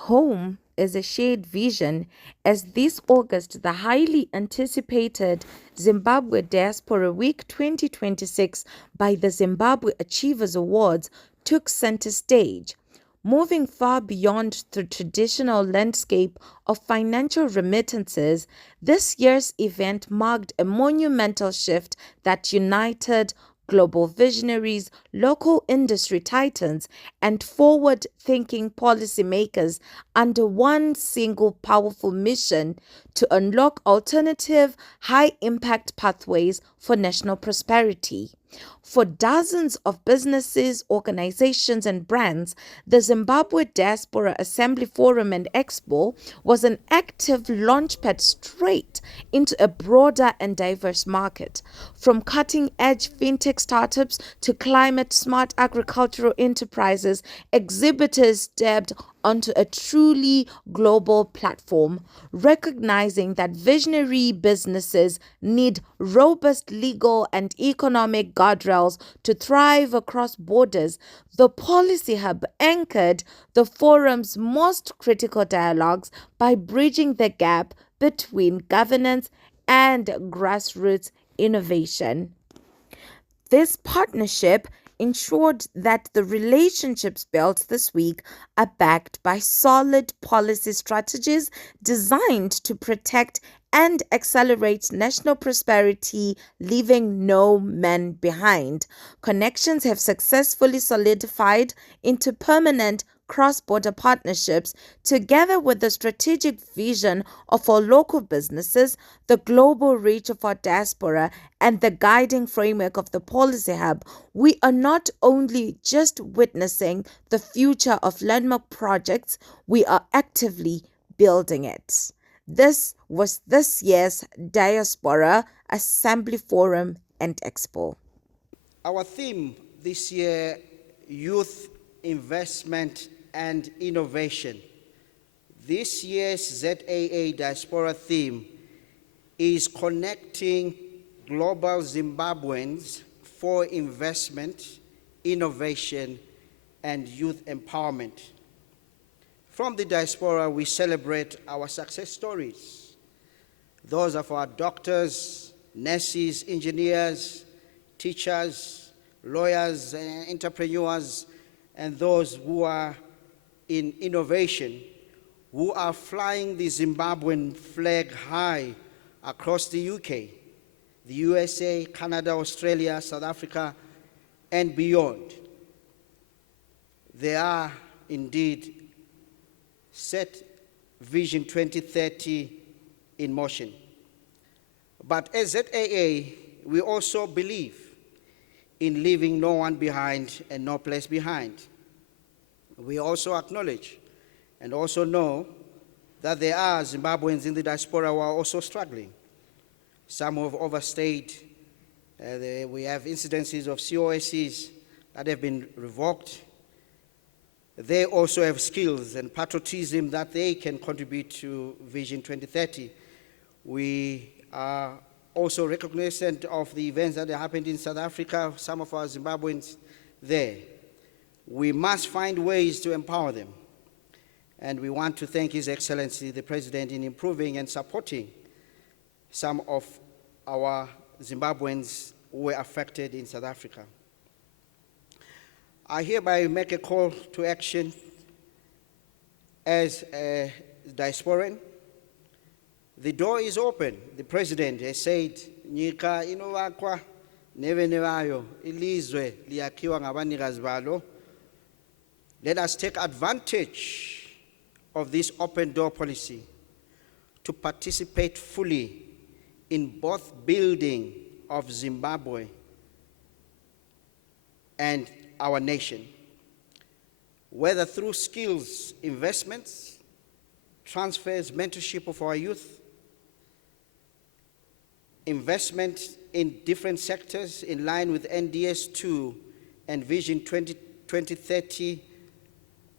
Home is a shared vision, as this August, the highly anticipated Zimbabwe Diaspora Week 2026 by the Zimbabwe Achievers Awards took center stage. Moving far beyond the traditional landscape of financial remittances, this year's event marked a monumental shift that united global visionaries, local industry titans, and forward thinking policymakers under one single powerful mission to unlock alternative, high impact pathways for national prosperity. For dozens of businesses, organizations, and brands, the Zimbabwe Diaspora Assembly Forum and Expo was an active launchpad straight into a broader and diverse market. From cutting edge fintech startups to climate smart agricultural enterprises, exhibitors stepped onto a truly global platform, recognizing that visionary businesses need robust legal and economic guardrails to thrive across borders. The Policy Hub anchored the forum's most critical dialogues by bridging the gap between governance and grassroots innovation. This partnership ensured that the relationships built this week are backed by solid policy strategies designed to protect and accelerate national prosperity, leaving no man behind. Connections have successfully solidified into permanent cross border partnerships, together with the strategic vision of our local businesses, the global reach of our diaspora, and the guiding framework of the Policy Hub. We are not only just witnessing the future of landmark projects, we are actively building it. This was this year's Diaspora Assembly Forum and Expo. Our theme this year, Youth Investment and Innovation. This year's ZAA Diaspora theme is connecting global Zimbabweans for investment, innovation, and youth empowerment. From the diaspora, we celebrate our success stories. Those of our doctors, nurses, engineers, teachers, lawyers, entrepreneurs, and those who are in innovation, who are flying the Zimbabwean flag high across the UK, the USA, Canada, Australia, South Africa, and beyond. They are indeed set Vision 2030 in motion. But as ZAA, we also believe in leaving no one behind and no place behind. We also acknowledge and also know that there are Zimbabweans in the diaspora who are also struggling. Some have overstayed. We have incidences of COSs that have been revoked. They also have skills and patriotism that they can contribute to Vision 2030. We are also recognizant of the events that happened in South Africa, some of our Zimbabweans there. We must find ways to empower them. And we want to thank His Excellency, the President, in improving and supporting some of our Zimbabweans who were affected in South Africa. I hereby make a call to action as a diasporan. The door is open. The President has said, Nika inovakwa nevenevayo ilizwe liyakhiwa ngabanikazi balo. Let us take advantage of this open door policy to participate fully in both building of Zimbabwe and our nation, whether through skills investments, transfers, mentorship of our youth, investment in different sectors in line with NDS2 and Vision 2030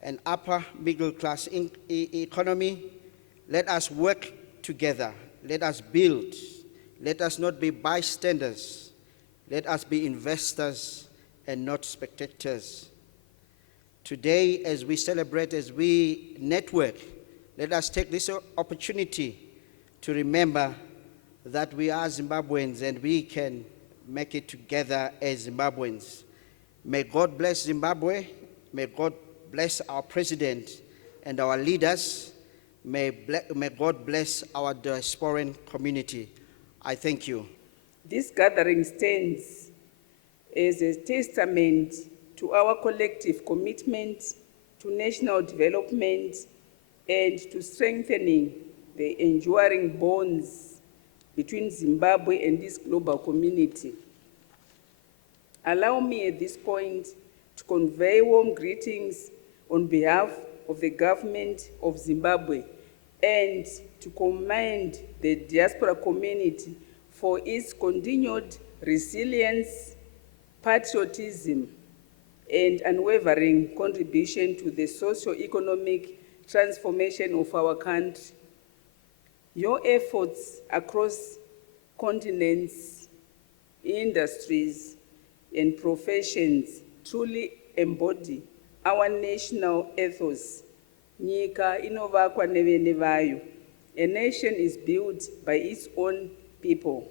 and upper middle class economy. Let us work together. Let us build. Let us not be bystanders. Let us be investors and not spectators. Today, as we celebrate, as we network, let us take this opportunity to remember that we are Zimbabweans and we can make it together as Zimbabweans. May God bless Zimbabwe. May God bless our president and our leaders. May God bless our diasporan community. I thank you. This gathering stands as a testament to our collective commitment to national development and to strengthening the enduring bonds between Zimbabwe and this global community. Allow me at this point to convey warm greetings on behalf of the government of Zimbabwe and to commend the diaspora community for its continued resilience, patriotism, and unwavering contribution to the socio-economic transformation of our country. Your efforts across continents, industries, and professions truly embody our national ethos. Nyika inovakwa nevene vayo. A nation is built by its own people.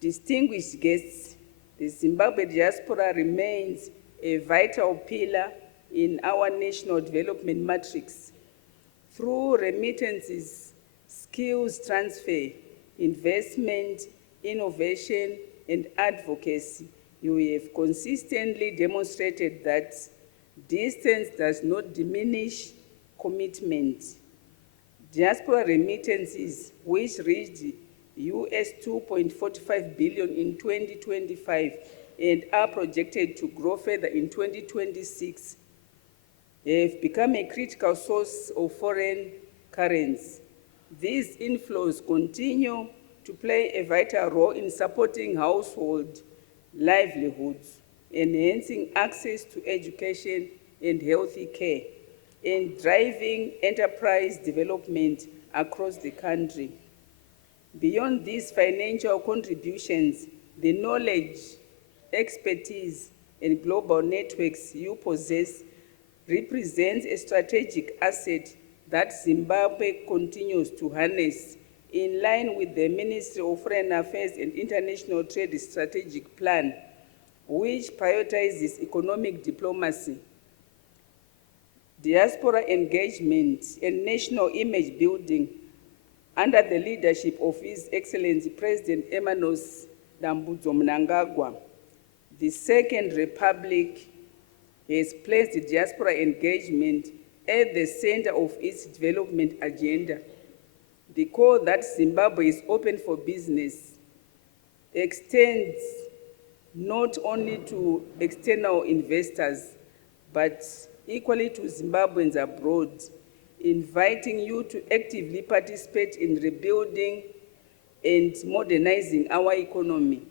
Distinguished guests, the Zimbabwe diaspora remains a vital pillar in our national development matrix. Through remittances, skills transfer, investment, innovation, and advocacy, you have consistently demonstrated that distance does not diminish commitment. Diaspora remittances, which reached US $2.45 billion in 2025 and are projected to grow further in 2026, have become a critical source of foreign currency. These inflows continue to play a vital role in supporting household livelihoods, enhancing access to education and healthy care, and driving enterprise development across the country. Beyond these financial contributions, the knowledge, expertise, and global networks you possess represents a strategic asset that Zimbabwe continues to harness in line with the Ministry of Foreign Affairs and International Trade Strategic Plan, which prioritizes economic diplomacy, diaspora engagement, and national image building under the leadership of His Excellency President Emanos Dambudzo Mnangagwa. The Second Republic has placed diaspora engagement at the center of its development agenda. The call that Zimbabwe is open for business extends not only to external investors, but equally to Zimbabweans abroad, inviting you to actively participate in rebuilding and modernizing our economy,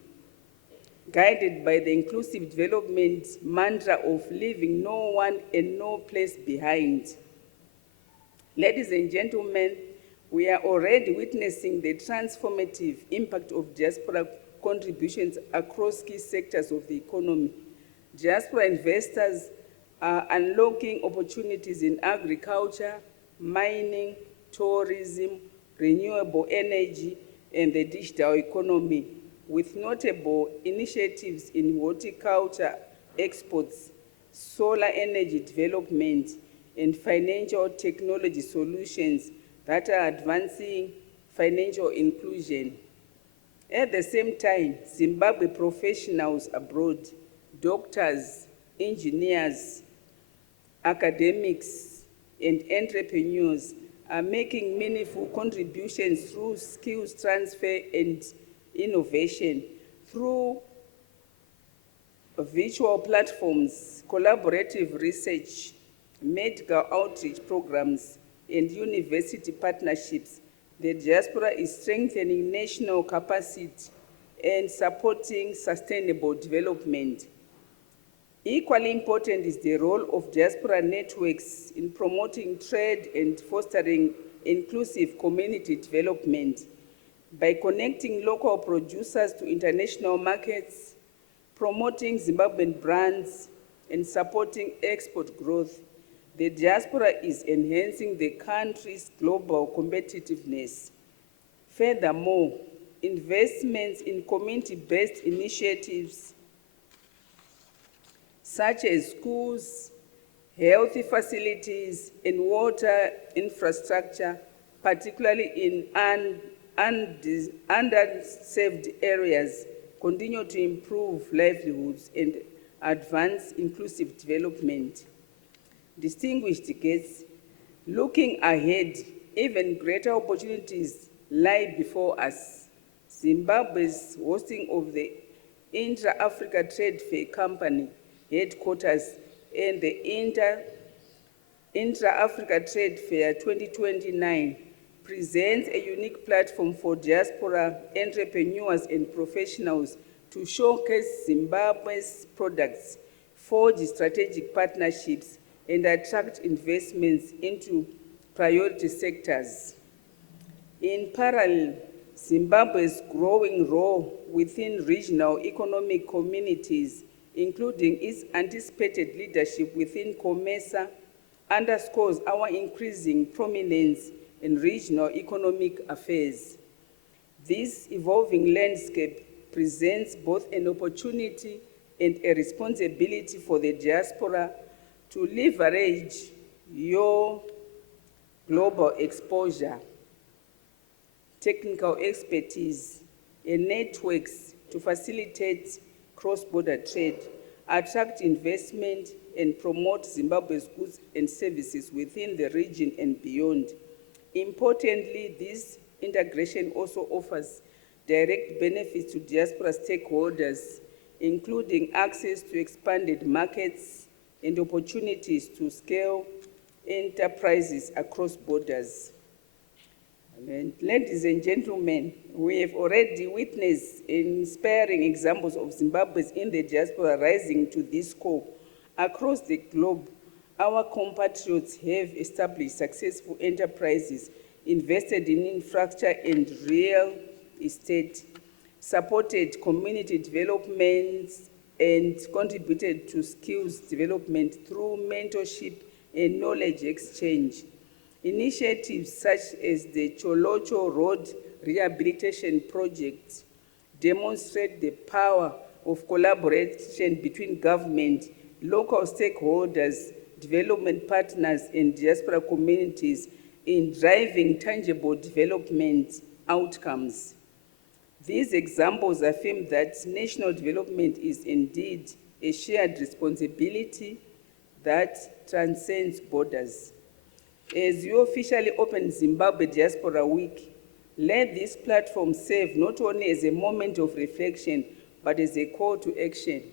guided by the inclusive development mantra of leaving no one and no place behind. Ladies and gentlemen, we are already witnessing the transformative impact of diaspora contributions across key sectors of the economy. Diaspora investors are unlocking opportunities in agriculture, mining, tourism, renewable energy, and the digital economy, with notable initiatives in horticulture exports, solar energy development, and financial technology solutions that are advancing financial inclusion. At the same time, Zimbabwe professionals abroad, doctors, engineers, academics, and entrepreneurs are making meaningful contributions through skills transfer and innovation, through virtual platforms, collaborative research, medical outreach programs, and university partnerships. The diaspora is strengthening national capacity and supporting sustainable development. Equally important is the role of diaspora networks in promoting trade and fostering inclusive community development. By connecting local producers to international markets, promoting Zimbabwean brands, and supporting export growth, the diaspora is enhancing the country's global competitiveness. Furthermore, investments in community-based initiatives such as schools, healthy facilities, and water infrastructure, particularly in underserved areas, continue to improve livelihoods and advance inclusive development. Distinguished guests, looking ahead, even greater opportunities lie before us. Zimbabwe's hosting of the Intra-Africa Trade Fair Company headquarters and the Intra-Africa Trade Fair 2029 presents a unique platform for diaspora entrepreneurs and professionals to showcase Zimbabwe's products, forge strategic partnerships, and attract investments into priority sectors. In parallel, Zimbabwe's growing role within regional economic communities, including its anticipated leadership within COMESA, underscores our increasing prominence in regional economic affairs. This evolving landscape presents both an opportunity and a responsibility for the diaspora to leverage your global exposure, technical expertise, and networks to facilitate cross-border trade, attract investment, and promote Zimbabwe's goods and services within the region and beyond. Importantly, this integration also offers direct benefits to diaspora stakeholders, including access to expanded markets and opportunities to scale enterprises across borders. And ladies and gentlemen, we have already witnessed inspiring examples of Zimbabweans in the diaspora rising to this call. Across the globe, our compatriots have established successful enterprises, invested in infrastructure and real estate, supported community development, and contributed to skills development through mentorship and knowledge exchange. Initiatives such as the Cholocho Road Rehabilitation Project demonstrate the power of collaboration between government, local stakeholders, development partners, and diaspora communities in driving tangible development outcomes. These examples affirm that national development is indeed a shared responsibility that transcends borders. As you officially open Zimbabwe Diaspora Week, let this platform serve not only as a moment of reflection, but as a call to action.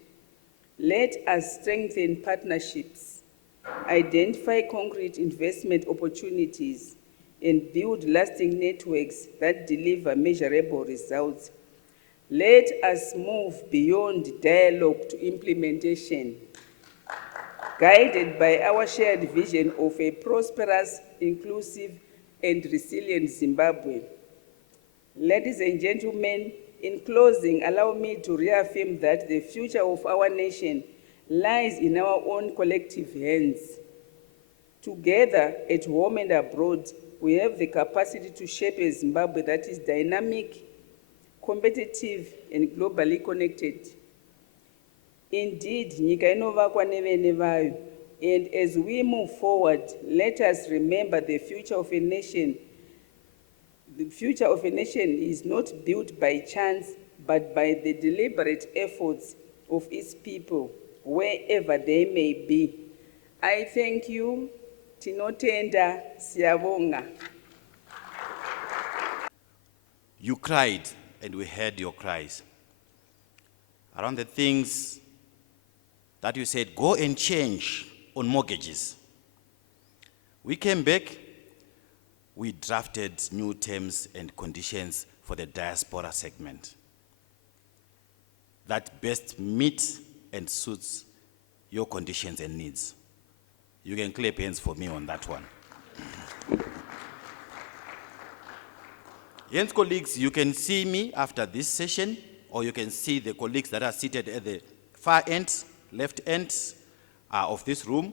Let us strengthen partnerships, identify concrete investment opportunities, and build lasting networks that deliver measurable results. Let us move beyond dialogue to implementation, guided by our shared vision of a prosperous, inclusive, and resilient Zimbabwe. Ladies and gentlemen, in closing, allow me to reaffirm that the future of our nation lies in our own collective hands. Together, at home and abroad, we have the capacity to shape a Zimbabwe that is dynamic, competitive, and globally connected. Indeed, nyika inovakwa nevene vayo, and as we move forward, let us remember the future of a nation. The future of a nation is not built by chance, but by the deliberate efforts of its people, wherever they may be. I thank you. Tinotenda, siyabonga. You cried, and we heard your cries. Around the things that you said, go and change on mortgages. We came back, we drafted new terms and conditions for the diaspora segment that best meet and suits your conditions and needs. You can clap hands for me on that one. Yes, colleagues, you can see me after this session, or you can see the colleagues that are seated at the far end, left end. of this room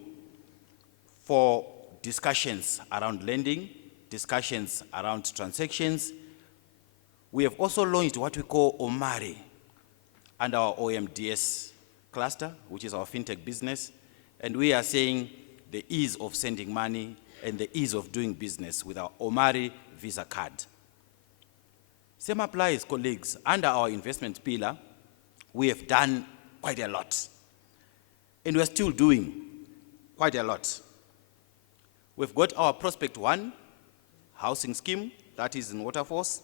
for discussions around lending, discussions around transactions. We have also launched what we call Omari under our OMDS cluster, which is our fintech business. And we are saying the ease of sending money and the ease of doing business with our Omari Visa card. Same applies, colleagues. Under our investment pillar, we have done quite a lot. And we're still doing quite a lot. We've got our Prospect 1 housing scheme that is in Waterforce.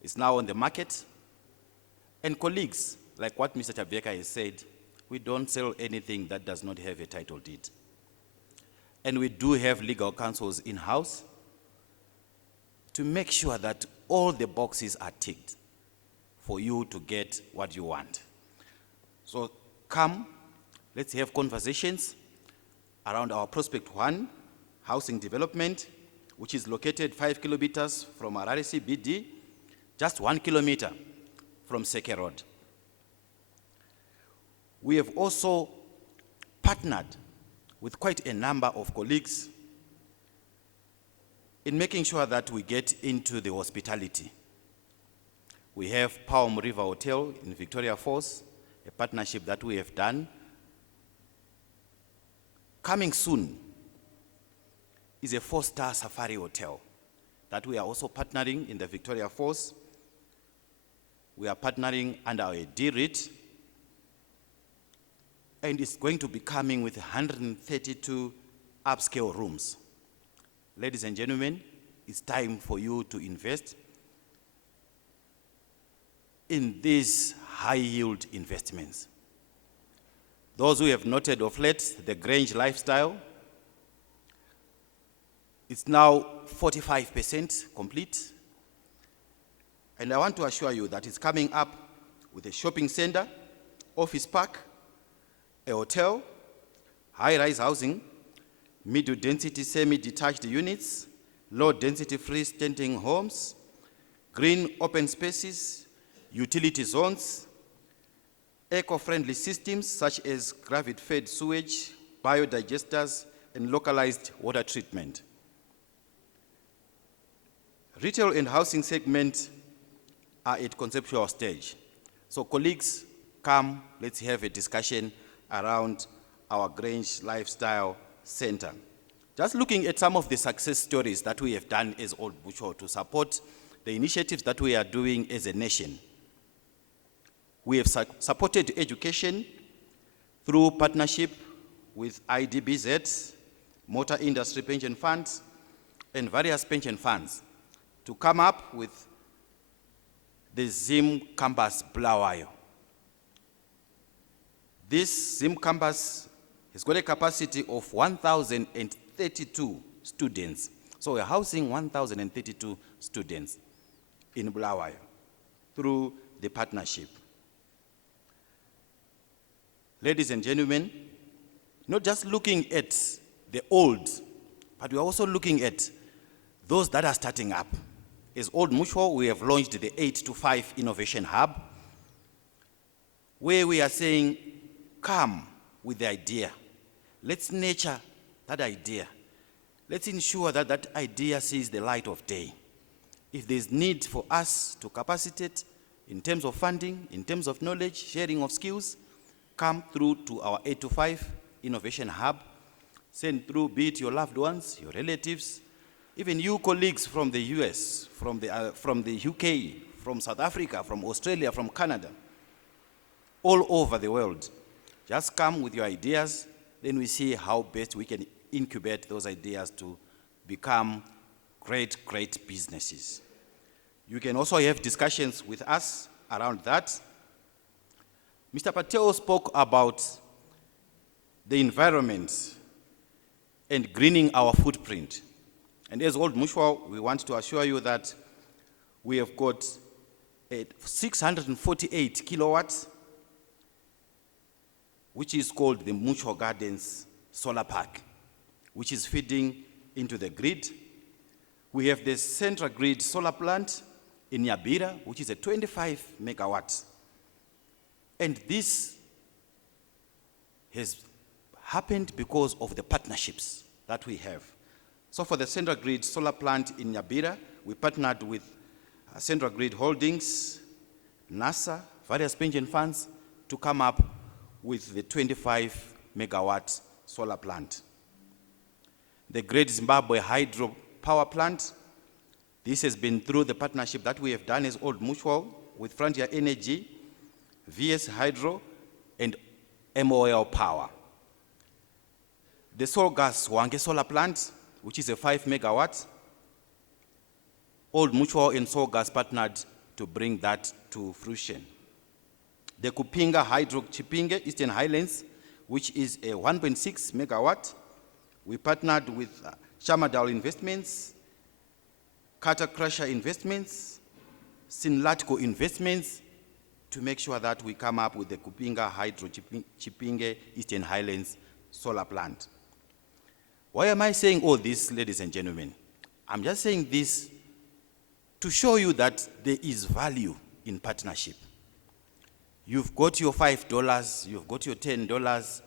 It's now on the market. And colleagues, like what Mr. Chabeka has said, we don't sell anything that does not have a title deed. And we do have legal counsels in-house to make sure that all the boxes are ticked for you to get what you want. So come, let's have conversations around our Prospect 1 housing development, which is located 5 kilometers from Harare CBD, just 1 kilometer from Seke Road. We have also partnered with quite a number of colleagues in making sure that we get into the hospitality. We have Palm River Hotel in Victoria Falls, a partnership that we have done. Coming soon is a 4-star safari hotel that we are also partnering in the Victoria Falls. We are partnering under our D-REIT, and it's going to be coming with 132 upscale rooms. Ladies and gentlemen, it's time for you to invest in these high-yield investments. Those who have noted of late the Grange lifestyle, it's now 45% complete. And I want to assure you that it's coming up with a shopping center, office park, a hotel, high-rise housing, middle-density semi-detached units, low-density freestanding homes, green open spaces, utility zones, eco-friendly systems such as gravity-fed sewage, biodigesters, and localized water treatment. Retail and housing segment are at conceptual stage. So colleagues, come, let's have a discussion around our Grange Lifestyle Center. Just looking at some of the success stories that we have done as Old Bucho to support the initiatives that we are doing as a nation. We have supported education through partnership with IDBZ, Motor Industry Pension Funds, and various pension funds to come up with the Zim Campus Bulawayo. This Zim Campus has got a capacity of 1,032 students. So we're housing 1,032 students in Bulawayo through the partnership. Ladies and gentlemen, not just looking at the old, but we're also looking at those that are starting up. As Old Mutual, we have launched the 8-to-5 Innovation Hub, where we are saying, come with the idea. Let's nurture that idea. Let's ensure that that idea sees the light of day. If there's need for us to capacitate in terms of funding, in terms of knowledge, sharing of skills, come through to our 8-to-5 Innovation Hub. Send through, be it your loved ones, your relatives, even you colleagues from the US, from the UK, from South Africa, from Australia, from Canada, all over the world. Just come with your ideas, then we see how best we can incubate those ideas to become great, great businesses. You can also have discussions with us around that. Mr. Patel spoke about the environment and greening our footprint. And as Old Mutual, we want to assure you that we have got a 648 kilowatts, which is called the Mutual Gardens Solar Park, which is feeding into the grid. We have the Central Grid Solar Plant in Nyabira, which is a 25 megawatts. And this has happened because of the partnerships that we have. So for the Central Grid solar plant in Nyabira, we partnered with Central Grid Holdings, NASA, various pension funds to come up with the 25 megawatt solar plant. The Great Zimbabwe Hydro Power Plant, this has been through the partnership that we have done as Old Mutual with Frontier Energy, VS Hydro, and MOL Power. The Solgas Wange Solar Plant, which is a 5 megawatt, Old Mutual and Solgas partnered to bring that to fruition. The Kupinga Hydro Chipinge Eastern Highlands, which is a 1.6 megawatt, we partnered with Shamadal Investments, Carter Crusher Investments, Sinlatco Investments, to make sure that we come up with the Kupinga Hydro Chipinge Eastern Highlands solar plant. Why am I saying all this, ladies and gentlemen? I'm just saying this to show you that there is value in partnership. You've got your $5, you've got your $10,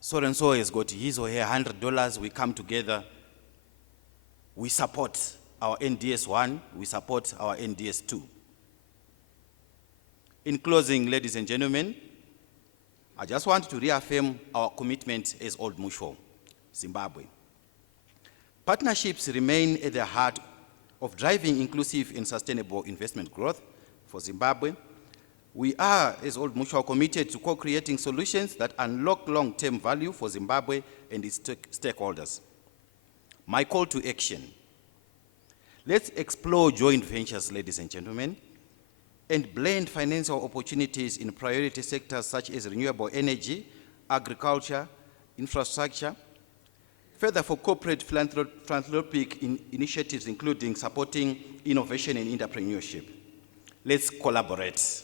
so-and-so has got his or her $100, we come together, we support our NDS 1, we support our NDS 2. In closing, ladies and gentlemen, I just want to reaffirm our commitment as Old Mutual, Zimbabwe. Partnerships remain at the heart of driving inclusive and sustainable investment growth for Zimbabwe. We are, as Old Mutual, committed to co-creating solutions that unlock long-term value for Zimbabwe and its stakeholders. My call to action: let's explore joint ventures, ladies and gentlemen, and blend financial opportunities in priority sectors such as renewable energy, agriculture, infrastructure. Further, for corporate philanthropic initiatives, including supporting innovation and entrepreneurship. Let's collaborate.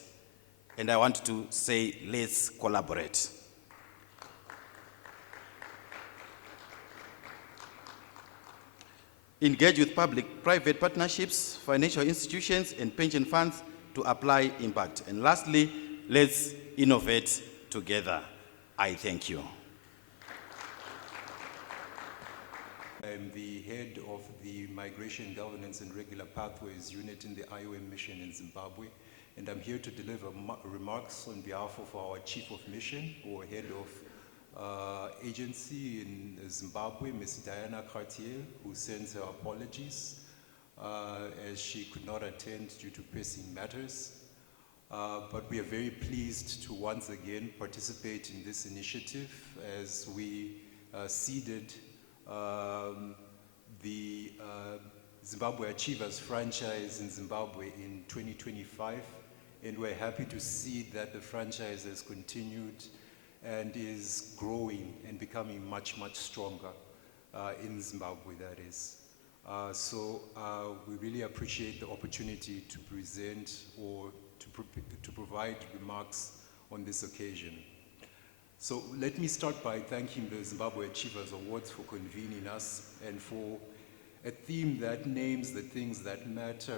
And I want to say, let's collaborate. Engage with public-private partnerships, financial institutions, and pension funds to apply impact. And lastly, let's innovate together. I thank you. I'm the head of the Migration Governance and Regular Pathways Unit in the IOM mission in Zimbabwe, and I'm here to deliver remarks on behalf of our Chief of Mission, or Head of Agency in Zimbabwe, Ms. Diana Cartier, who sends her apologies as she could not attend due to pressing matters. But we are very pleased to once again participate in this initiative as we seeded the Zimbabwe Achievers franchise in Zimbabwe in 2025, and we're happy to see that the franchise has continued and is growing and becoming much, much stronger in Zimbabwe, that is. So we really appreciate the opportunity to present or to provide remarks on this occasion. So let me start by thanking the Zimbabwe Achievers Awards for convening us and for a theme that names the things that matter: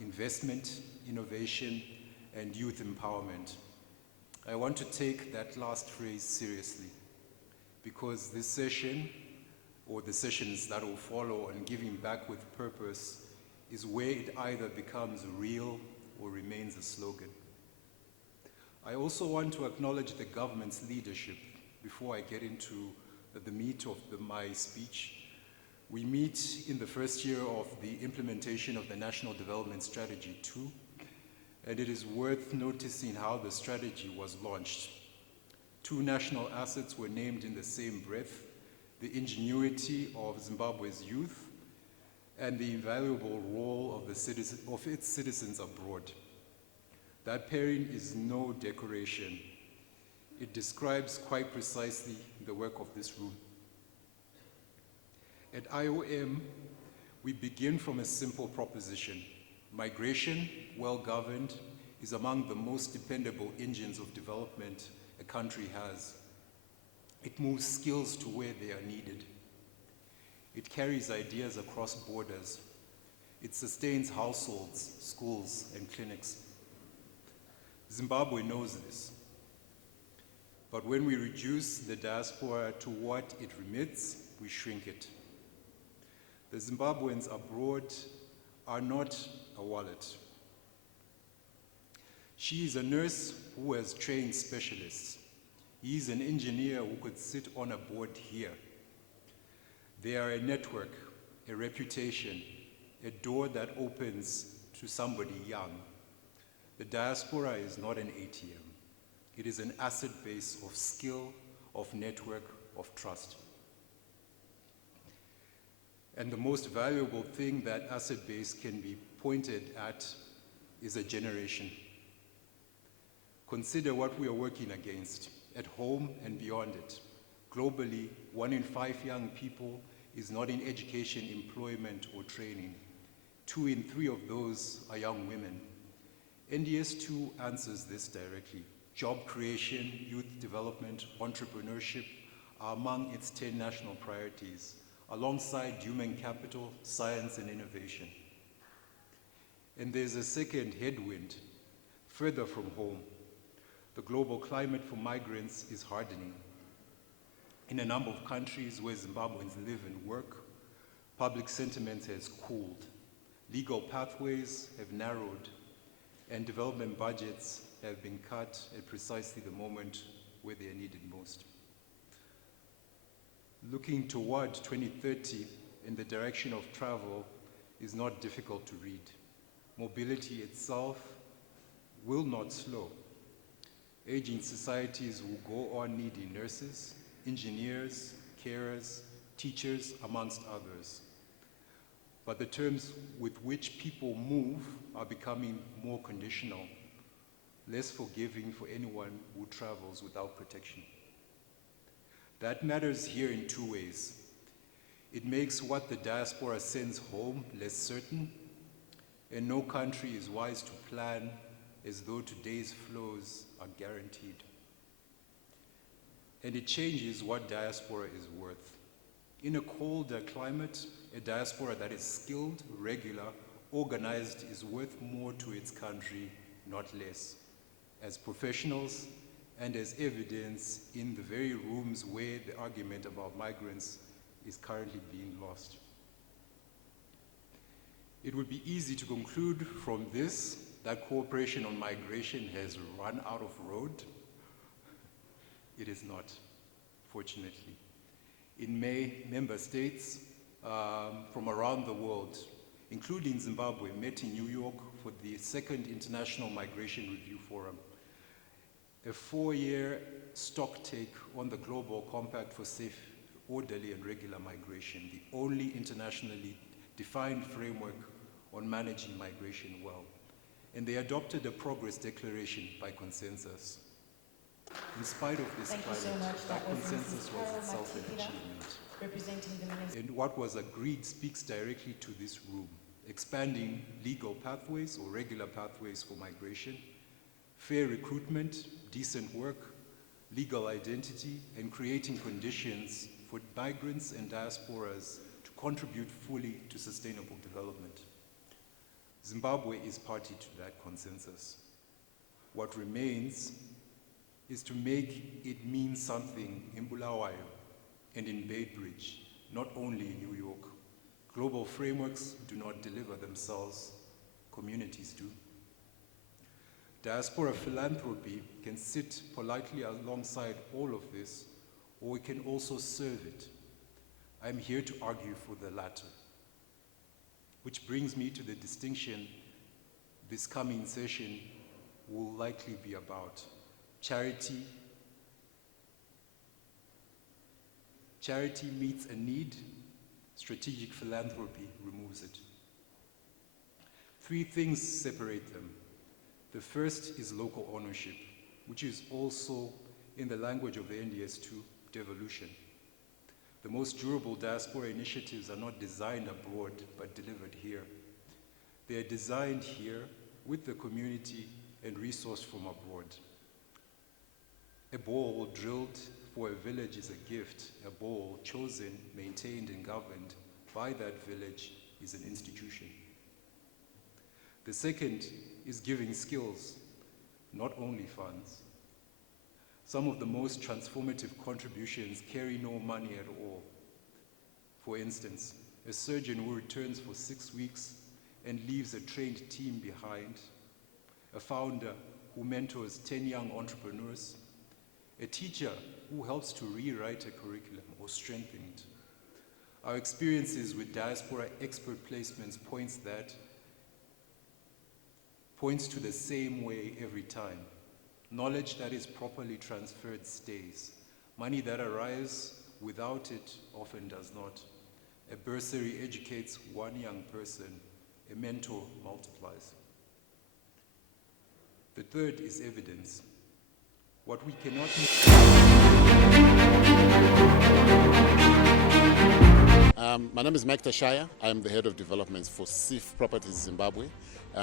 investment, innovation, and youth empowerment. I want to take that last phrase seriously because this session, or the sessions that will follow on giving back with purpose, is where it either becomes real or remains a slogan. I also want to acknowledge the government's leadership before I get into the meat of my speech. We meet in the first year of the implementation of the National Development Strategy 2, and it is worth noticing how the strategy was launched. 2 national assets were named in the same breath: the ingenuity of Zimbabwe's youth and the invaluable role of its citizens abroad. That pairing is no decoration. It describes quite precisely the work of this room. At IOM, we begin from a simple proposition. Migration, well governed, is among the most dependable engines of development a country has. It moves skills to where they are needed. It carries ideas across borders. It sustains households, schools, and clinics. Zimbabwe knows this. But when we reduce the diaspora to what it remits, we shrink it. The Zimbabweans abroad are not a wallet. She is a nurse who has trained specialists. He is an engineer who could sit on a board here. They are a network, a reputation, a door that opens to somebody young. The diaspora is not an ATM. It is an asset base of skill, of network, of trust. And the most valuable thing that asset base can be pointed at is a generation. Consider what we are working against at home and beyond it. Globally, 1 in 5 young people is not in education, employment, or training. 2 in 3 of those are young women. NDS2 answers this directly. Job creation, youth development, entrepreneurship are among its 10 national priorities, alongside human capital, science, and innovation. And there's a second headwind, further from home. The global climate for migrants is hardening. In a number of countries where Zimbabweans live and work, public sentiment has cooled. Legal pathways have narrowed, and development budgets have been cut at precisely the moment where they are needed most. Looking toward 2030 in the direction of travel is not difficult to read. Mobility itself will not slow. Aging societies will go on needing nurses, engineers, carers, teachers, amongst others. But the terms with which people move are becoming more conditional, less forgiving for anyone who travels without protection. That matters here in 2 ways. It makes what the diaspora sends home less certain, and no country is wise to plan as though today's flows are guaranteed. And it changes what diaspora is worth. In a colder climate, a diaspora that is skilled, regular, organized is worth more to its country, not less. As professionals, and as evidence in the very rooms where the argument about migrants is currently being lost. It would be easy to conclude from this that cooperation on migration has run out of road. It is not, fortunately. In May, member states from around the world, including Zimbabwe, met in New York for the second International Migration Review Forum, a 4-year stocktake on the Global Compact for Safe, Orderly and Regular Migration, the only internationally defined framework on managing migration well. And they adopted a progress declaration by consensus. In spite of this climate, that consensus was itself an achievement. Representing the Minister. And what was agreed speaks directly to this room, expanding legal pathways or regular pathways for migration, fair recruitment, decent work, legal identity, and creating conditions for migrants and diasporas to contribute fully to sustainable development. Zimbabwe is party to that consensus. What remains is to make it mean something in Bulawayo and in Beitbridge, not only in New York. Global frameworks do not deliver themselves, communities do. Diaspora philanthropy can sit politely alongside all of this, or we can also serve it. I'm here to argue for the latter. Which brings me to the distinction this coming session will likely be about. Charity meets a need, strategic philanthropy removes it. 3 things separate them. The first is local ownership, which is also, in the language of the NDS2, devolution. The most durable diaspora initiatives are not designed abroad, but delivered here. They are designed here with the community and resourced from abroad. A borehole drilled for a village is a gift. A borehole chosen, maintained, and governed by that village is an institution. The second is giving skills, not only funds. Some of the most transformative contributions carry no money at all. For instance, a surgeon who returns for 6 weeks and leaves a trained team behind, a founder who mentors 10 young entrepreneurs, a teacher who helps to rewrite a curriculum or strengthen it. Our experiences with diaspora expert placements points to the same way every time. Knowledge that is properly transferred stays. Money that arrives without it often does not. A bursary educates one young person, a mentor multiplies. The third is evidence. What we cannot My name is Mike Tashaya. I'm the head of developments for SIF Properties Zimbabwe.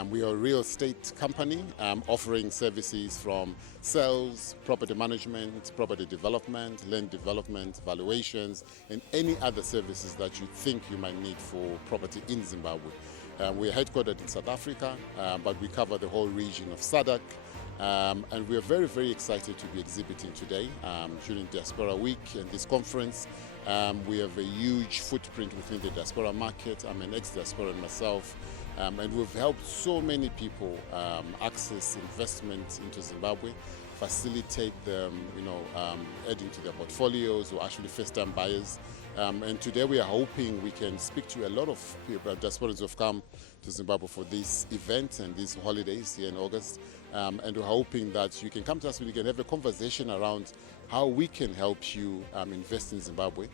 We are a real estate company offering services from sales, property management, property development, land development, valuations, and any other services that you think you might need for property in Zimbabwe. We are headquartered in South Africa, but we cover the whole region of SADC. And we are very, very excited to be exhibiting today during Diaspora Week and this conference. We have a huge footprint within the diaspora market. I'm an ex-diaspora myself, and we've helped so many people access investment into Zimbabwe, facilitate them, adding to their portfolios or actually first-time buyers. And today we are hoping we can speak to a lot of people, diasporans who have come to Zimbabwe for this event and these holidays here in August. And we're hoping that you can come to us and we can have a conversation around how we can help you invest in Zimbabwe,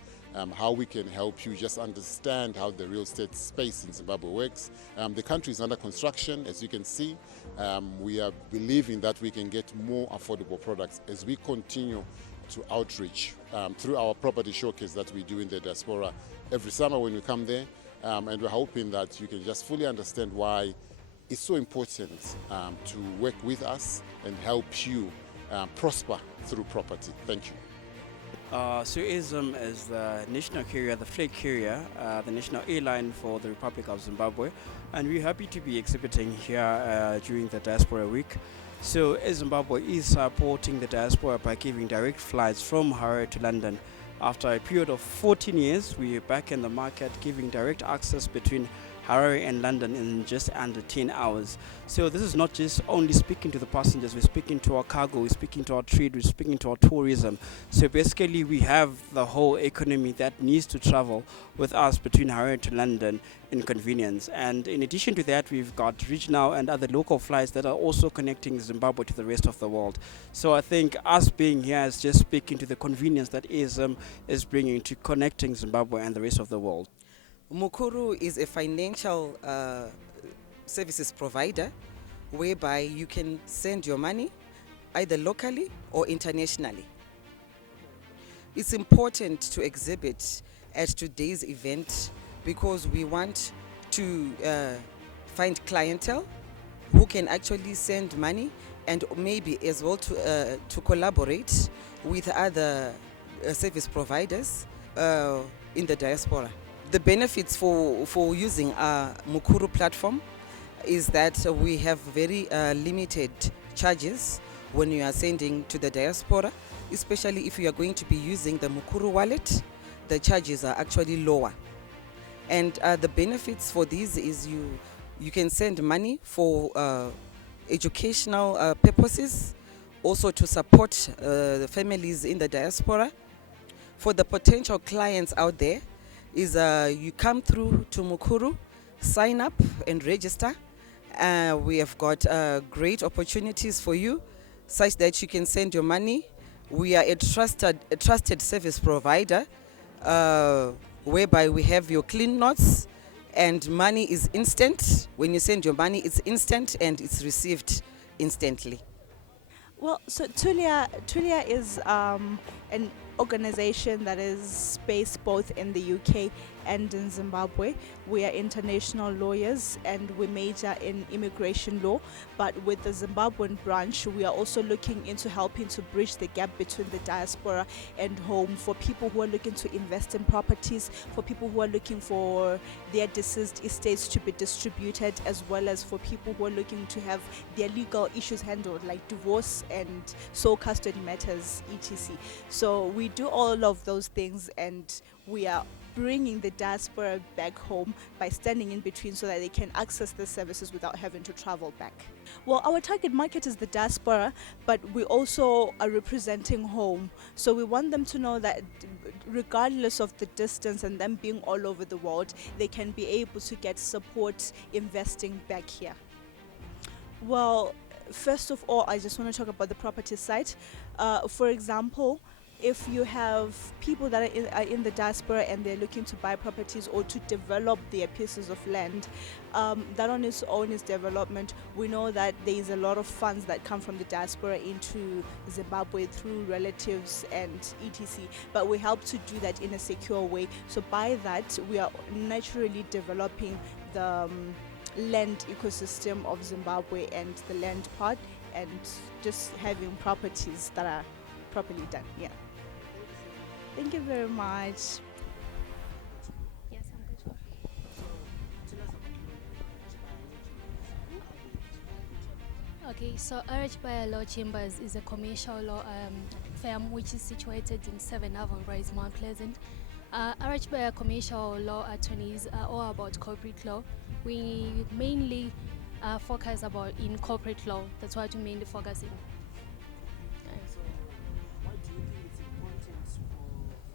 how we can help you just understand how the real estate space in Zimbabwe works. The country is under construction, as you can see. We are believing that we can get more affordable products as we continue to outreach through our property showcase that we do in the diaspora every summer when we come there. And we're hoping that you can just fully understand why it's so important to work with us and help you prosper through property. Thank you. SUISM is the national carrier, the flag carrier, the national airline for the Republic of Zimbabwe, and we're happy to be exhibiting here during the Diaspora Week. So Zimbabwe is supporting the diaspora by giving direct flights from Harare to London. After a period of 14 years, we are back in the market giving direct access between Harare and London in just under 10 hours. So this is not just only speaking to the passengers, we're speaking to our cargo, we're speaking to our trade, we're speaking to our tourism. So basically we have the whole economy that needs to travel with us between Harare to London in convenience. And in addition to that, we've got regional and other local flights that are also connecting Zimbabwe to the rest of the world. So I think us being here is just speaking to the convenience that ISM is bringing to connecting Zimbabwe and the rest of the world. Mukuru is a financial services provider whereby you can send your money either locally or internationally. It's important to exhibit at today's event because we want to find clientele who can actually send money and maybe as well to collaborate with other service providers in the diaspora. The benefits for using our Mukuru platform is that we have very limited charges when you are sending to the diaspora, especially if you are going to be using the Mukuru wallet. The charges are actually lower. And the benefits for these is you can send money for educational purposes, also to support the families in the diaspora. For the potential clients out there, is you come through to Mukuru, sign up and register. We have got great opportunities for you, such that you can send your money. We are a trusted service provider, whereby we have your clean notes, and money is instant. When you send your money, it's instant and it's received instantly. Well, so Tulia is an organization that is based both in the UK and in Zimbabwe. We are international lawyers and we major in immigration law, but with the Zimbabwean branch, we are also looking into helping to bridge the gap between the diaspora and home for people who are looking to invest in properties, for people who are looking for their deceased estates to be distributed, as well as for people who are looking to have their legal issues handled, like divorce and sole custody matters, etc. So we do all of those things, and we are bringing the diaspora back home by standing in between so that they can access the services without having to travel back. Well, our target market is the diaspora, but we also are representing home. So we want them to know that regardless of the distance and them being all over the world, they can be able to get support investing back here. Well, first of all, I just want to talk about the property side. For example, if you have people that are in the diaspora and they're looking to buy properties or to develop their pieces of land, that on its own is development. We know that there is a lot of funds that come from the diaspora into Zimbabwe through relatives and etc. But we help to do that in a secure way. So by that, we are naturally developing the land ecosystem of Zimbabwe and the land part, and just having properties that are properly done. Yeah. Thank you very much. Yes, I'm good. Okay, so RH Law Chambers is a commercial law firm which is situated in 7 Avon Rise, Mount Pleasant. RH commercial law attorneys are all about corporate law. We mainly focus about in corporate law. That's what we mainly focus in. So, why do you think it's important for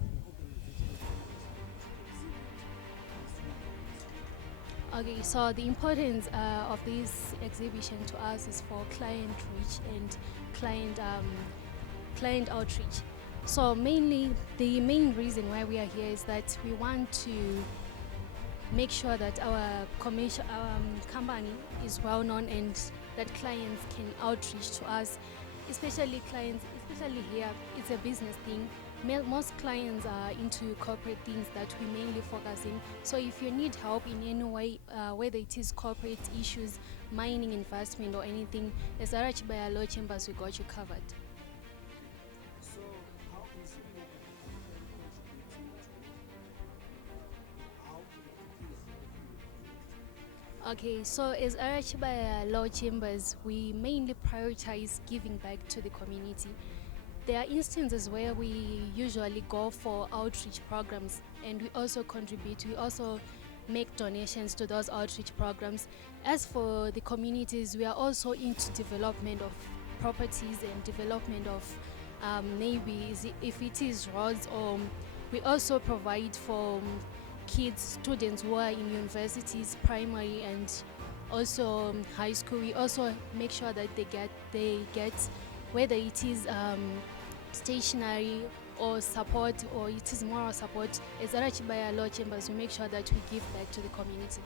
an organization like Okay, so the importance of this exhibition to us is for client reach and client outreach. So mainly, the main reason why we are here is that we want to make sure that our commercial company is well known and that clients can outreach to us, especially here. It's a business thing. Most clients are into corporate things that we mainly focus in. So if you need help in any way, whether it is corporate issues, mining, investment, or anything, as RH Law Chambers, we got you covered. So, how is your Okay, so as RH Law Chambers, we mainly prioritize giving back to the community. There are instances where we usually go for outreach programs and we also contribute. We also make donations to those outreach programs. As for the communities, we are also into development of properties and development of maybe if it is roads, or we also provide for kids, students who are in universities, primary and also high school. We also make sure that they get whether it is stationary or support or it is moral support. As RH Law Chambers, we make sure that we give back to the community.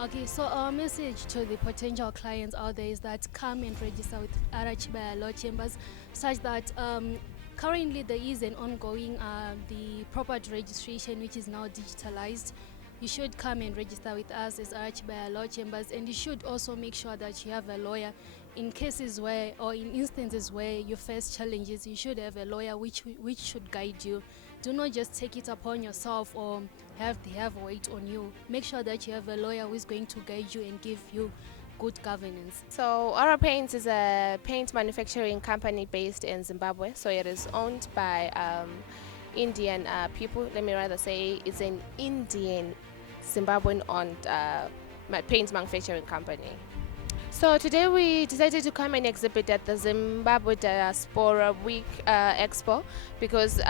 Okay, so our message to the potential clients out there is that come and register with RH Law Chambers, such that currently there is an ongoing the property registration which is now digitalized. You should come and register with us as RH Law Chambers, and you should also make sure that you have a lawyer in cases where, or in instances where you face challenges. You should have a lawyer which should guide you. Do not just take it upon yourself or have weight on you. Make sure that you have a lawyer who is going to guide you and give you good governance. So Aura Paints is a paint manufacturing company based in Zimbabwe. So it is owned by Indian people. Let me rather say it's an Indian Zimbabwean-owned paint manufacturing company. So today we decided to come and exhibit at the Zimbabwe Diaspora Week Expo because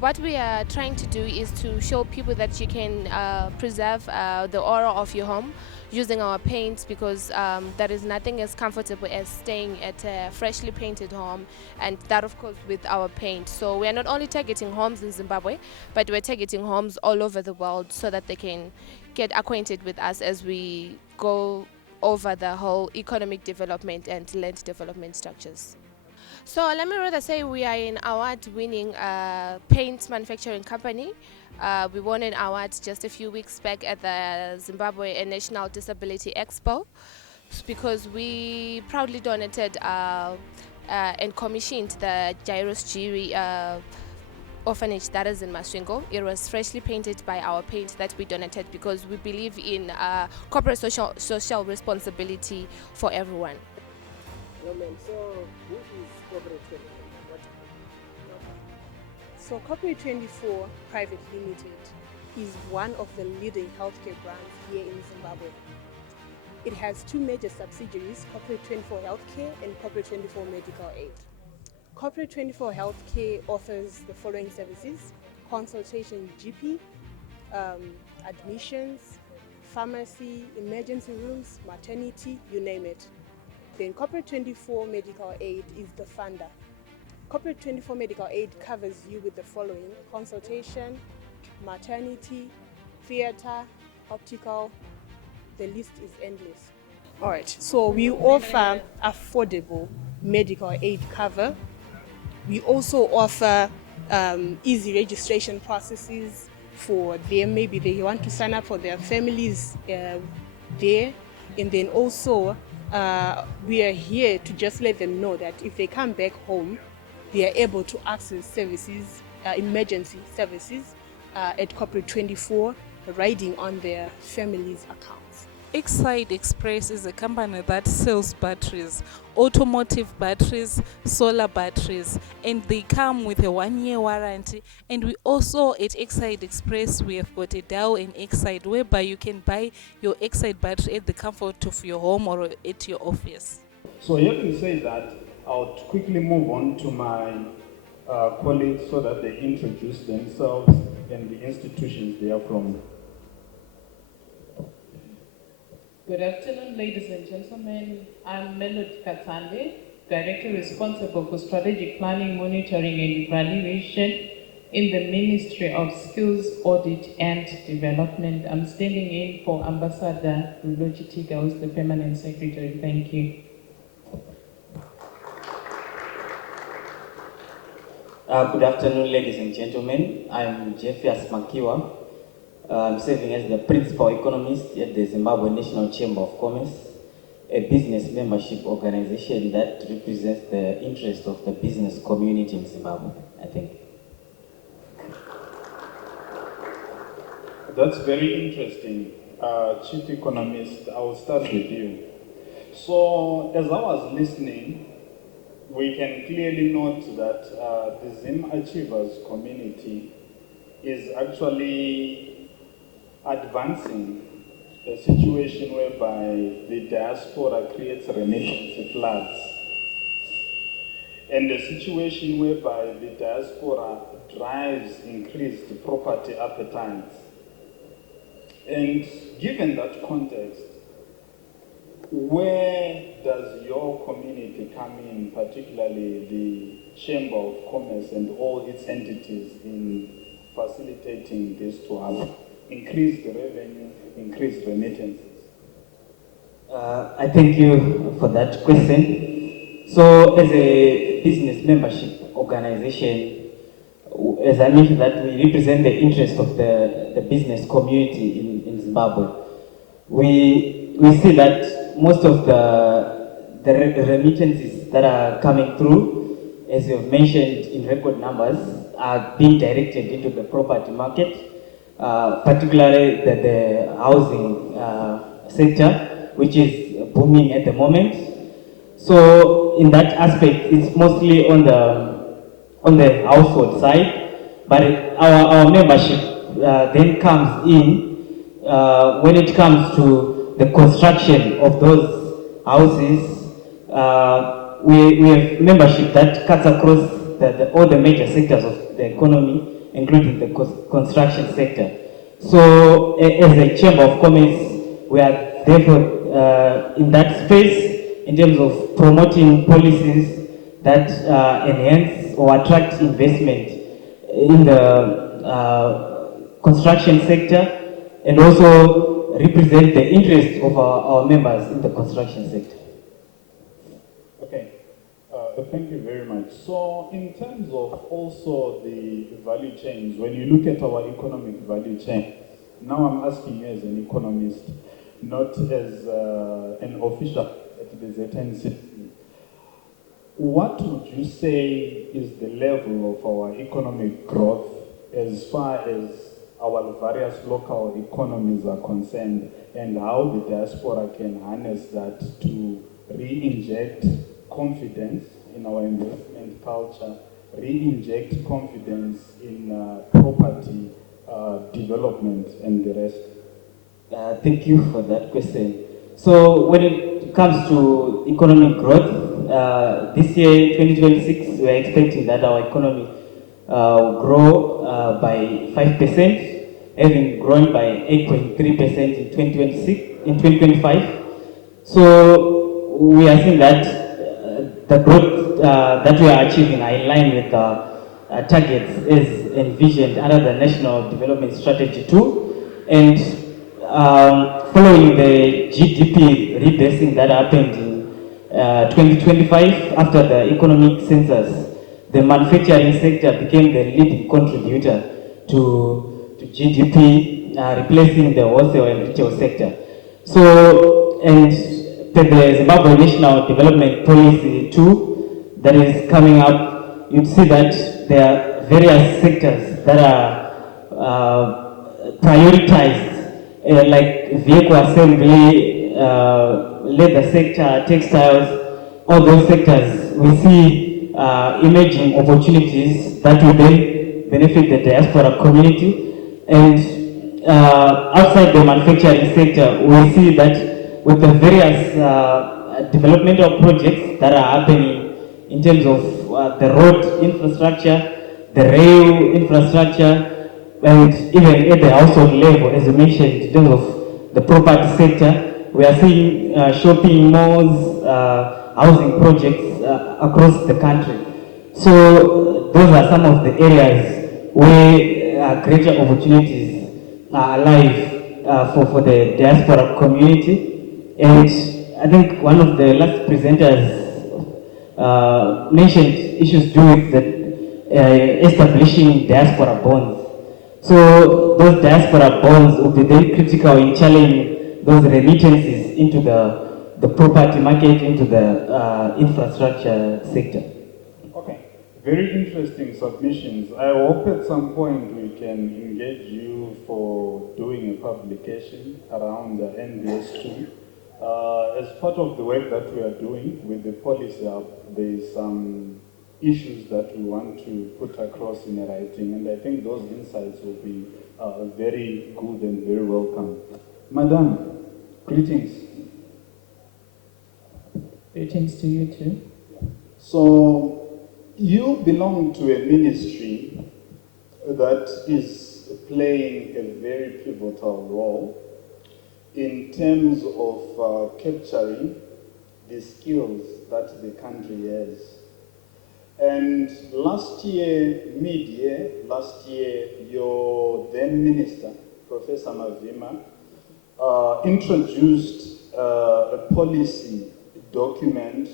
what we are trying to do is to show people that you can preserve the aura of your home using our paints, because there is nothing as comfortable as staying at a freshly painted home, and that of course with our paint. So we are not only targeting homes in Zimbabwe, but we're targeting homes all over the world so that they can get acquainted with us as we go over the whole economic development and land development structures. So let me rather say we are an award-winning paint manufacturing company. We won an award just a few weeks back at the Zimbabwe National Disability Expo because we proudly donated and commissioned the Jairus Jiri orphanage that is in Masvingo. It was freshly painted by our paint that we donated because we believe in corporate social responsibility for everyone. No, ma'am. So, who is Corporate 24? What? So Corporate 24 Private Limited is one of the leading healthcare brands here in Zimbabwe. It has two major subsidiaries, Corporate 24 Healthcare and Corporate 24 Medical Aid. Corporate 24 Healthcare offers the following services: consultation GP, admissions, pharmacy, emergency rooms, maternity, you name it. Then Corporate 24 Medical Aid is the funder. Corporate 24 Medical Aid covers you with the following: consultation, maternity, theatre, optical, the list is endless. All right, so we offer affordable medical aid cover. We also offer easy registration processes for them. Maybe they want to sign up for their families there. And then also we are here to just let them know that if they come back home, they are able to access services, emergency services at Corporate 24, riding on their family's accounts. Exide Express is a company that sells batteries, automotive batteries, solar batteries, and they come with a 1-year warranty. And we also at Exide Express, we have got a Dow and Exide, whereby you can buy your Exide battery at the comfort of your home or at your office. So having said that, I'll quickly move on to my colleagues so that they introduce themselves and the institutions they are from. Good afternoon, ladies and gentlemen. I'm Melody Katande, Director responsible for strategic planning, monitoring, and evaluation in the Ministry of Skills, Audit, and Development. I'm standing in for Ambassador Rulochi Tiga, who's the Permanent Secretary. Thank you. Good afternoon, ladies and gentlemen. I'm Jeffias Makiwa. I'm serving as the Principal Economist at the Zimbabwe National Chamber of Commerce, a business membership organization that represents the interest of the business community in Zimbabwe, I think. That's very interesting. Chief Economist, I will start with you. So, as I was listening, we can clearly note that the Zim Achievers community is actually advancing a situation whereby the diaspora creates remittance floods, and a situation whereby the diaspora drives increased property appetites. And given that context, where does your community come in, particularly the Chamber of Commerce and all its entities, in facilitating this to have increased revenue, increased remittances? I thank you for that question. So as a business membership organization, as I mentioned, that we represent the interest of the business community in Zimbabwe. We see that most of the remittances that are coming through, as you've mentioned in record numbers, are being directed into the property market, particularly the housing sector, which is booming at the moment. So in that aspect, it's mostly on the household side, but our membership then comes in when it comes to the construction of those houses. We have membership that cuts across all the major sectors of the economy, including the construction sector. So as a Chamber of Commerce, we are therefore in that space in terms of promoting policies that enhance or attract investment in the construction sector, and also represent the interests of our members in the construction sector. Okay, thank you very much. So in terms of also the value chains, when you look at our economic value chain, now I'm asking you as an economist, not as an official at the ZNC. What would you say is the level of our economic growth as far as our various local economies are concerned, and how the diaspora can harness that to re-inject confidence in our investment culture, re-inject confidence in property development and the rest? Thank you for that question. So when it comes to economic growth, this year, 2026, we are expecting that our economy will grow by 5%, having grown by 8.3% in 2025. So we are seeing that the growth that we are achieving are in line with targets as envisioned under the National Development Strategy 2, and following the GDP rebasing that happened in 2025 after the economic census, the manufacturing sector became the leading contributor to GDP, replacing the wholesale and retail sector. So, and the Zimbabwe National Development Policy 2 that is coming up, you'd see that there are various sectors that are prioritized, like vehicle assembly, leather sector, textiles, all those sectors. We see emerging opportunities that will then benefit the diaspora community. And outside the manufacturing sector, we see that with the various developmental projects that are happening in terms of the road infrastructure, the rail infrastructure, and even at the household level, as you mentioned, in terms of the property sector, we are seeing shopping malls, housing projects across the country. So those are some of the areas where greater opportunities are alive for the diaspora community. And I think one of the last presenters mentioned issues to do with the establishing diaspora bonds. So those diaspora bonds will be very critical in channeling those remittances into the property market, into the infrastructure sector. Okay, very interesting submissions. I hope at some point we can engage you for doing a publication around the NBS2. As part of the work that we are doing with the policy hub, there is some issues that we want to put across in writing, and I think those insights will be very good and very welcome. Madam, greetings. Greetings to you too. So, you belong to a ministry that is playing a very pivotal role in terms of capturing the skills that the country has. And last year, mid-year, your then minister, Professor Mavima, introduced a policy document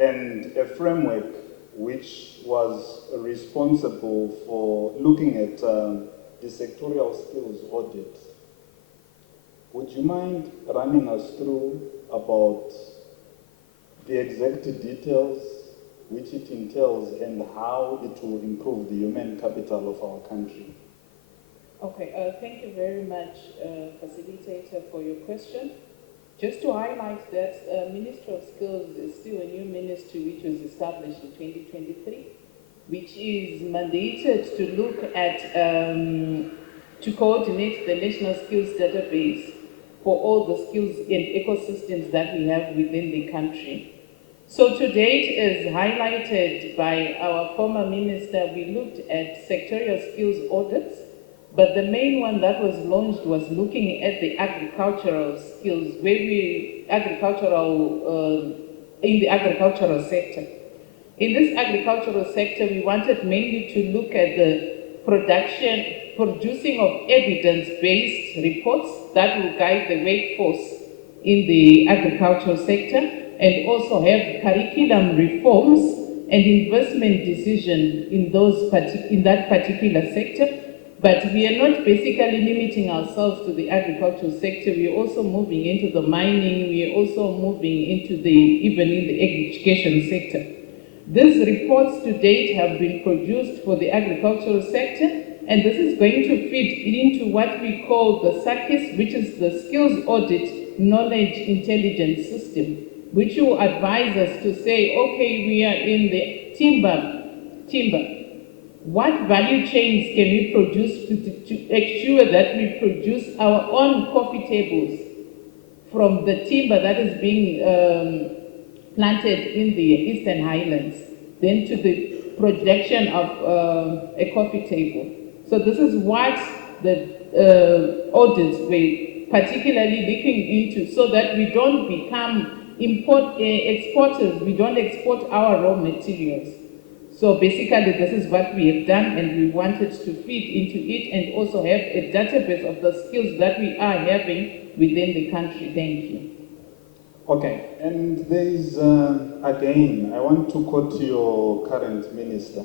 and a framework which was responsible for looking at the sectorial skills audit. Would you mind running us through about the exact details which it entails and how it will improve the human capital of our country? Okay, thank you very much, facilitator, for your question. Just to highlight that Ministry of Skills is still a new ministry which was established in 2023, which is mandated to look at, to coordinate the national skills database for all the skills and ecosystems that we have within the country. So to date, as highlighted by our former minister, we looked at sectorial skills audits, but the main one that was launched was looking at the agricultural skills, where in the agricultural sector. In this agricultural sector, we wanted mainly to look at the producing of evidence-based reports that will guide the workforce in the agricultural sector, and also have curriculum reforms and investment decision in that particular sector. But we are not basically limiting ourselves to the agricultural sector. We are also moving into the mining. We are also moving into even in the education sector. These reports to date have been produced for the agricultural sector, and this is going to feed into what we call the SACIS, which is the Skills Audit Knowledge Intelligence System, which will advise us to say, okay, we are in the timber. What value chains can we produce to ensure that we produce our own coffee tables from the timber that is being planted in the Eastern Highlands, then to the projection of a coffee table. So this is what the audits were particularly looking into, so that we don't become exporters, we don't export our raw materials. So basically this is what we have done, and we wanted to feed into it and also have a database of the skills that we are having within the country. Thank you. Okay, and there is, again, I want to quote your current minister.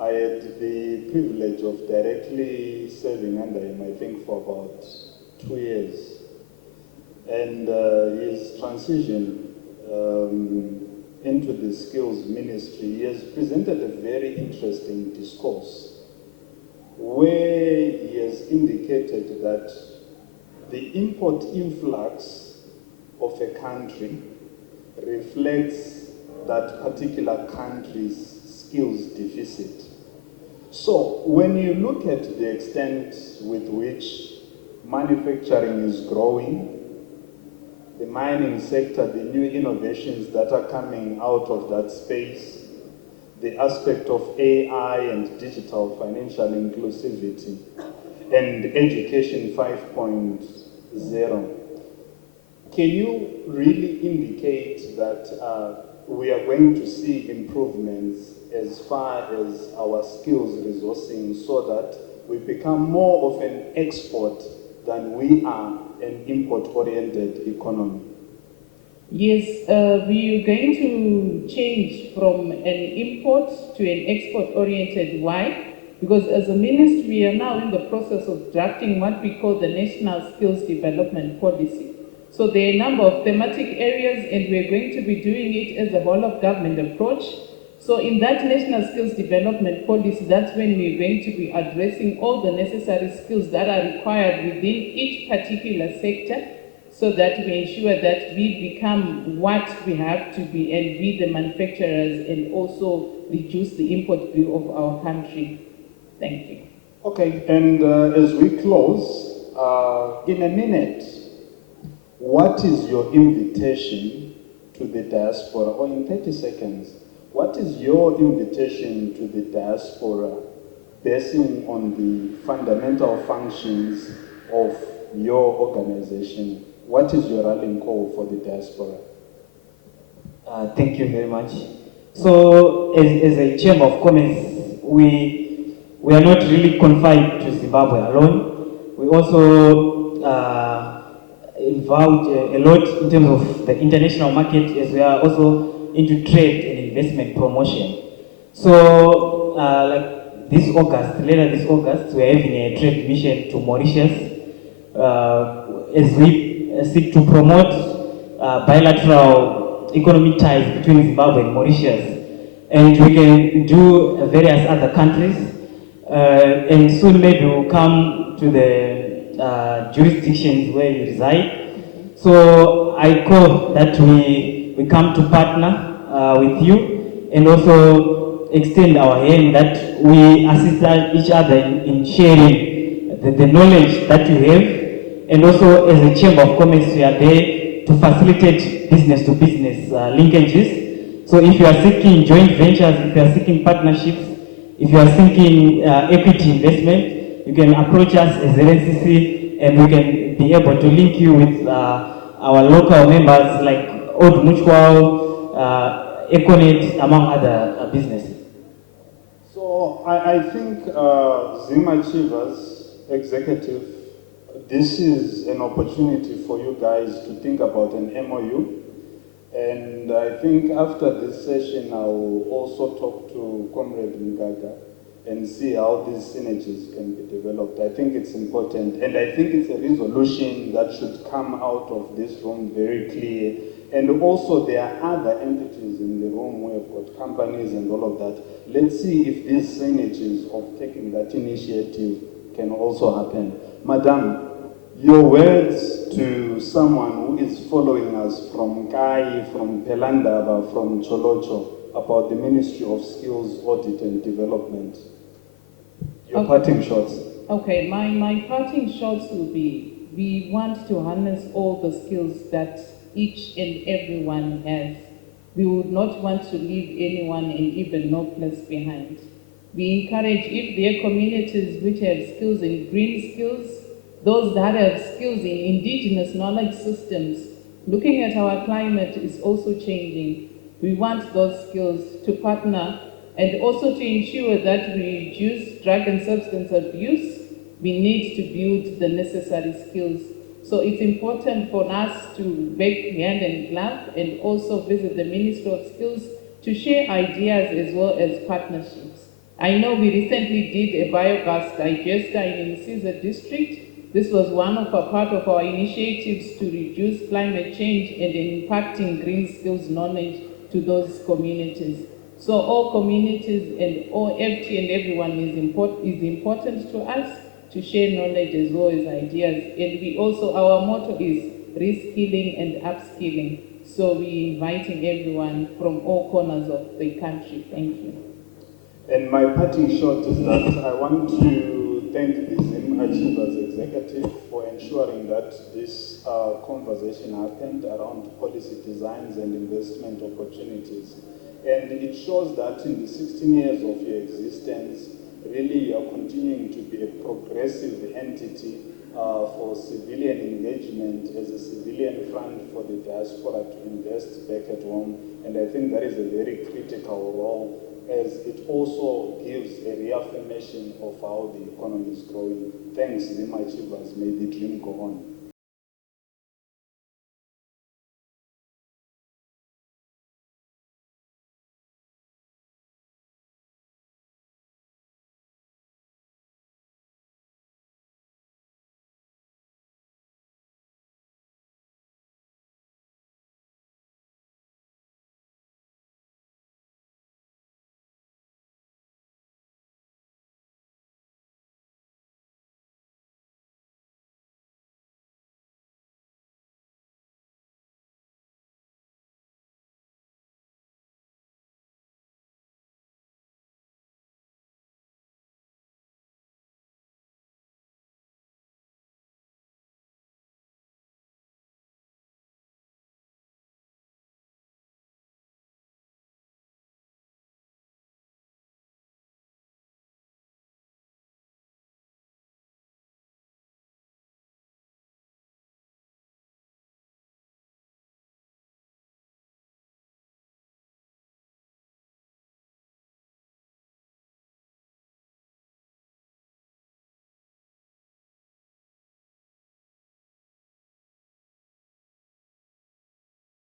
I had the privilege of directly serving under him, I think, for about 2 years. And his transition into the skills ministry, he has presented a very interesting discourse where he has indicated that the import influx of a country reflects that particular country's skills deficit. So when you look at the extent with which manufacturing is growing, the mining sector, the new innovations that are coming out of that space, the aspect of AI and digital financial inclusivity, and education 5.0, can you really indicate that we are going to see improvements as far as our skills resourcing, so that we become more of an export than we are an import-oriented economy? Yes, we are going to change from an import to an export-oriented. Why? Because as a ministry, we are now in the process of drafting what we call the National Skills Development Policy. So there are a number of thematic areas, and we're going to be doing it as a whole-of-government approach. So in that National Skills Development Policy, that's when we're going to be addressing all the necessary skills that are required within each particular sector, so that we ensure that we become what we have to be and be the manufacturers, and also reduce the import bill of our country. Thank you. Okay, and as we close, in a minute, what is your invitation to the diaspora, or in 30 seconds, what is your invitation to the diaspora basing on the fundamental functions of your organization? What is your rallying call for the diaspora? Thank you very much. So, as a Chamber of Commerce, we are not really confined to Zimbabwe alone. We also involved a lot in terms of the international market, as we are also into trade and investment promotion. So, like this August, later this August, we're having a trade mission to Mauritius as we seek to promote bilateral economic ties between Zimbabwe and Mauritius. And we can do various other countries. And soon maybe we'll come to the jurisdictions where you reside. So I call that we come to partner with you, and also extend our hand that we assist each other in sharing the knowledge that you have. And also, as a Chamber of Commerce, we are there to facilitate business-to-business linkages. So if you are seeking joint ventures, if you are seeking partnerships, if you are seeking equity investment, you can approach us as LNCC, and we can be able to link you with our local members like Old Mutual, Econet, among other businesses. So So I think Zim Achievers Executive, this is an opportunity for you guys to think about an MOU. And I think after this session, I will also talk to Comrade Ngaga and see how these synergies can be developed. I think it's important, and I think it's a resolution that should come out of this room very clear. And also there are other entities in the room, we have got companies and all of that. Let's see if these synergies of taking that initiative can also happen. Madam, your words to someone who is following us from Kai, from Pelandaba, from Cholocho, about the Ministry of Skills, Audit and Development. Your parting shots. Okay, my parting shots will be, we want to harness all the skills that each and everyone has. We would not want to leave anyone and even no place behind. We encourage, if there are communities which have skills in green skills, those that have skills in indigenous knowledge systems, looking at our climate is also changing. We want those skills to partner and also to ensure that we reduce drug and substance abuse. We need to build the necessary skills. So it's important for us to work hand in glove and also visit the Ministry of Skills to share ideas as well as partnerships. I know we recently did a biogas digester in Caesar district. This was one of a part of our initiatives to reduce climate change and impacting green skills knowledge to those communities. So all communities and all FT and everyone is important to us to share knowledge as well as ideas. And we also, our motto is reskilling and upskilling. So we're inviting everyone from all corners of the country. Thank you. And my parting shot is that I want to thank the Zim Achievers Executive for ensuring that this conversation happened around policy designs and investment opportunities. And it shows that in the 16 years of your existence, really you are continuing to be a progressive entity for civilian engagement as a civilian fund for the diaspora to invest back at home. And I think that is a very critical role, as it also gives a reaffirmation of how the economy is growing. Thanks, Zim Achievers. May the dream go on.